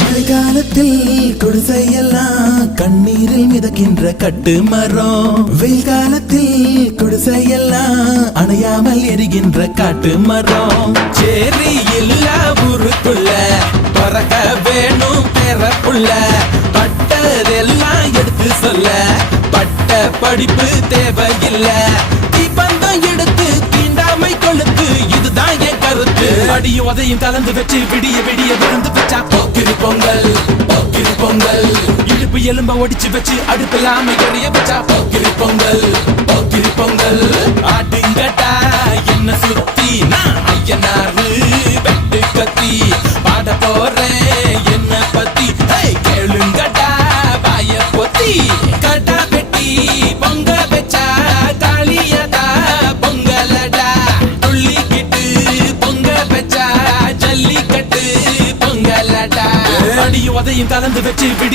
மழைக்காலத்தில் குடிசையெல்லாம் கண்ணீரில் மிதக்கின்ற கட்டு மரம், வெயில் காலத்தில் குடிசையெல்லாம் அணையாமல் எரிகின்ற காட்டு மரம். சேரி இல்லா ஊருக்குள்ள பறக்க வேணும் பிறப்புள்ள, பட்டதெல்லாம் எடுத்து சொல்ல பட்ட படிப்பு தேவையில்ல, தீபந்தம் எடுத்து தீண்டாமை கொளுத்து, இதுதான் என் கருத்து. அடியும் அதையும் கலந்து வச்சு விடிய விடிய விழுந்து வச்சா போக்கிரி பொங்கல், போக்கிரி பொங்கல். இடுப்பு எலும்ப ஒடிச்சு வச்சு அடுப்பில்லாம எறிய வச்சா போக்கிரி பொங்கல், போக்கிரி பொங்கல். ஆடுங்கட்டா என்ன சுத்தி நான் ஐயனாரு வெட்டு கத்தி பாட போறேன் என்ன பத்தி, கேளுங்கட்டா பாய பொத்தி. கட்டா பெட்டி பொங்க வச்சா காளியதா பொங்கலடா, துள்ளிக்கிட்டு பொங்க வச்சா ஜல்லிக்கட்டு பொங்கலடா. அடியும் அதையும் கலந்து வச்சு விடி